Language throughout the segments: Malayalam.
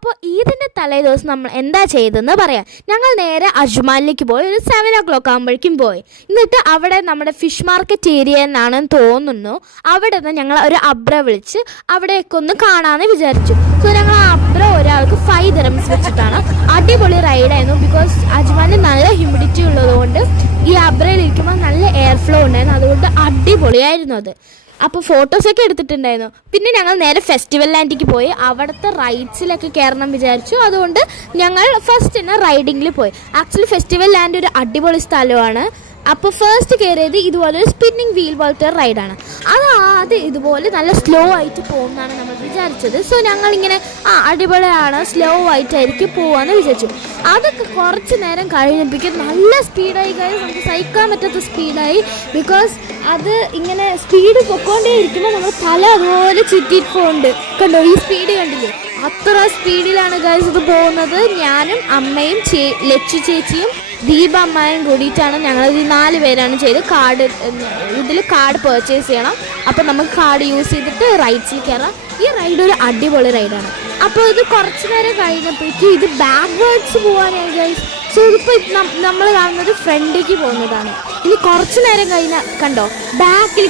അപ്പോൾ ഈദിൻ്റെ തലേ ദിവസം നമ്മൾ എന്താ ചെയ്തതെന്ന് പറയാം. ഞങ്ങൾ നേരെ അജ്മാനിലേക്ക് പോയി. ഒരു 7 o'clock ആകുമ്പോഴേക്കും പോയി. എന്നിട്ട് അവിടെ നമ്മുടെ ഫിഷ് മാർക്കറ്റ് ഏരിയ എന്നാണെന്ന് തോന്നുന്നു. അവിടെ നിന്ന് ഞങ്ങൾ ഒരു അബ്ര വിളിച്ച് അവിടെയൊക്കെ ഒന്ന് കാണാമെന്ന് വിചാരിച്ചു. സോ ഞങ്ങൾ ആ അബ്ര ഒരാൾക്ക് 5 dirhams വെച്ചിട്ടാണ്. അടിപൊളി റൈഡായിരുന്നു. ബിക്കോസ് അജ്മാനിൽ നല്ല ഹ്യൂമിഡിറ്റി ഉള്ളതുകൊണ്ട് ഈ അബ്രയിൽ ഇരിക്കുമ്പോൾ നല്ല എയർ ഫ്ലോ ഉണ്ടായിരുന്നു. അതുകൊണ്ട് അടിപൊളിയായിരുന്നു അത്. അപ്പോൾ ഫോട്ടോസൊക്കെ എടുത്തിട്ടുണ്ടായിരുന്നു. പിന്നെ ഞങ്ങൾ നേരെ ഫെസ്റ്റിവൽ ലാൻഡിലേക്ക് പോയി. അവിടുത്തെ റൈഡ്സിലൊക്കെ കയറണം വിചാരിച്ചു. അതുകൊണ്ട് ഞങ്ങൾ ഫസ്റ്റ് തന്നെ റൈഡിങ്ങിൽ പോയി. ആക്ച്വലി ഫെസ്റ്റിവൽ ലാൻഡ് ഒരു അടിപൊളി സ്ഥലമാണ്. അപ്പോൾ ഫസ്റ്റ് കയറിയത് ഇതുപോലൊരു സ്പിന്നിങ് വീൽ പോലത്തെ റൈഡാണ്. അത് ഇതുപോലെ നല്ല സ്ലോ ആയിട്ട് പോകുമെന്നാണ് നമ്മൾ വിചാരിച്ചത്. സോ ഞങ്ങളിങ്ങനെ അടിപൊളിയാണ്, സ്ലോ ആയിട്ടായിരിക്കും പോവാന്ന് വിചാരിച്ചു. അതൊക്കെ കുറച്ച് നേരം കഴിഞ്ഞപ്പോഴേക്കും നല്ല സ്പീഡായി കാര്യം നമുക്ക് സഹിക്കാൻ പറ്റാത്ത സ്പീഡായി. ബിക്കോസ് അത് ഇങ്ങനെ സ്പീഡ് പൊക്കോണ്ടേ ഇരിക്കുമ്പോൾ നമ്മൾ തല അതുപോലെ ചുറ്റിയിട്ട് പോകുന്നുണ്ട്. കണ്ടോ ഈ സ്പീഡ് കണ്ടില്ലേ? അത്ര സ്പീഡിലാണ് ഗൈസ് ഇത് പോകുന്നത്. ഞാനും അമ്മയും ലച്ചു ചേച്ചിയും ദീപ അമ്മായും കൂടിയിട്ടാണ് ഞങ്ങൾ ഈ 4 പേരാണ് ചെയ്ത് ഇതിൽ കാർഡ് പർച്ചേസ് ചെയ്യണം. അപ്പോൾ നമുക്ക് കാർഡ് യൂസ് ചെയ്തിട്ട് റൈഡ്സിൽ കയറാം. ഈ റൈഡ് ഒരു അടിപൊളി റൈഡാണ്. അപ്പോൾ ഇത് കുറച്ച് നേരം കഴിഞ്ഞപ്പോഴേക്കും ഇത് ബാക്ക്വേർഡ്സ് പോകാനായി ഗൈസ്. സോ ഇതിപ്പോൾ നമ്മൾ കാണുന്നത് ഫ്രണ്ടിലേക്ക് പോകുന്നതാണ്. ഇനി കുറച്ച് നേരം കഴിഞ്ഞാൽ കണ്ടോ ബാക്കിൽ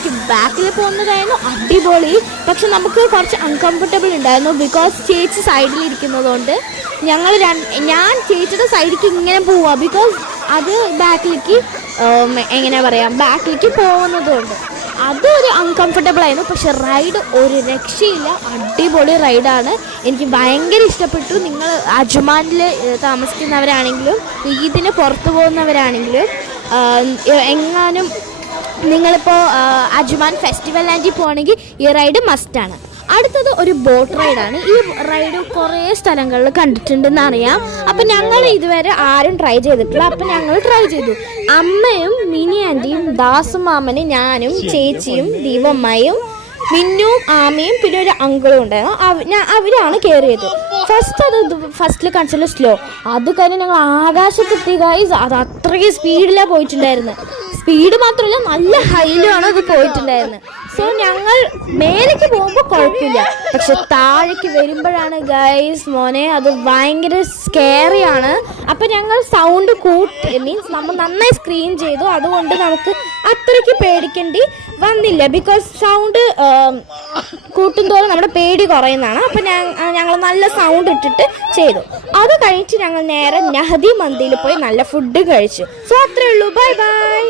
പോകുന്നതായിരുന്നു അടിപൊളി. പക്ഷെ നമുക്ക് കുറച്ച് അൺകംഫർട്ടബിൾ ഉണ്ടായിരുന്നു. ബിക്കോസ് ചേച്ചി സൈഡിലിരിക്കുന്നതുകൊണ്ട് ഞാൻ ചേച്ചിയുടെ സൈഡിലേക്ക് ഇങ്ങനെ പോവുക. ബിക്കോസ് അത് ബാക്കിലേക്ക് ബാക്കിലേക്ക് പോകുന്നതുകൊണ്ട് അതൊരു അൺകംഫർട്ടബിൾ ആയിരുന്നു. പക്ഷെ റൈഡ് ഒരു രക്ഷയില്ല, അടിപൊളി റൈഡാണ്. എനിക്ക് ഭയങ്കര ഇഷ്ടപ്പെട്ടു. നിങ്ങൾ അജ്മാനിൽ താമസിക്കുന്നവരാണെങ്കിലും ഈദിന് പുറത്തു പോകുന്നവരാണെങ്കിലും എങ്ങാനും നിങ്ങളിപ്പോൾ അജ്മാൻ ഫെസ്റ്റിവൽ ലാൻഡിൽ പോകണമെങ്കിൽ ഈ റൈഡ് മസ്റ്റാണ്. അടുത്തത് ഒരു ബോട്ട് റൈഡാണ്. ഈ റൈഡ് കുറേ സ്ഥലങ്ങളിൽ കണ്ടിട്ടുണ്ടെന്ന് അറിയാം. അപ്പം ഞങ്ങൾ ഇതുവരെ ആരും ട്രൈ ചെയ്തിട്ടില്ല. അപ്പം ഞങ്ങൾ ട്രൈ ചെയ്തു. അമ്മയും മിനി ആൻറ്റിയും ദാസും മാമനും ഞാനും ചേച്ചിയും ദീപമ്മയും മിന്നും ആമയും പിന്നെ ഒരു അങ്കിളും ഉണ്ടായിരുന്നു. അവരാണ് കയറിയത്. ഫസ്റ്റിൽ കാണിച്ചല്ലോ സ്ലോ. അത് കഴിഞ്ഞ് ഞങ്ങൾ ആകാശത്തെത്തി ഗൈസ്. അത് അത്രയ്ക്ക് സ്പീഡിലാണ് പോയിട്ടുണ്ടായിരുന്നത്. സ്പീഡ് മാത്രമല്ല നല്ല ഹൈയിലുമാണ് അത് പോയിട്ടുണ്ടായിരുന്നത്. സോ ഞങ്ങൾ മേലേക്ക് പോകുമ്പോൾ കുഴപ്പമില്ല, പക്ഷെ താഴേക്ക് വരുമ്പോഴാണ് ഗൈസ് മോനെ അത് ഭയങ്കര സ്കേറിയാണ്. അപ്പം ഞങ്ങൾ സൗണ്ട് മീൻസ് നമ്മൾ നന്നായി സ്ക്രീൻ ചെയ്തു. അതുകൊണ്ട് നമുക്ക് അത്രയ്ക്ക് പേടിക്കേണ്ടി വന്നില്ല. ബിക്കോസ് സൗണ്ട് കൂട്ടുന്തോറും നമ്മുടെ പേടി കുറയുന്നതാണ്. അപ്പം ഞങ്ങൾ നല്ല സൗണ്ട് ഇട്ടിട്ട് ചെയ്തു. അത് കഴിഞ്ഞിട്ട് ഞങ്ങൾ നേരെ നഹദി മന്തിയിൽ പോയി നല്ല ഫുഡ് കഴിച്ചു. സോ അത്രേ ഉള്ളൂ. Bye bye.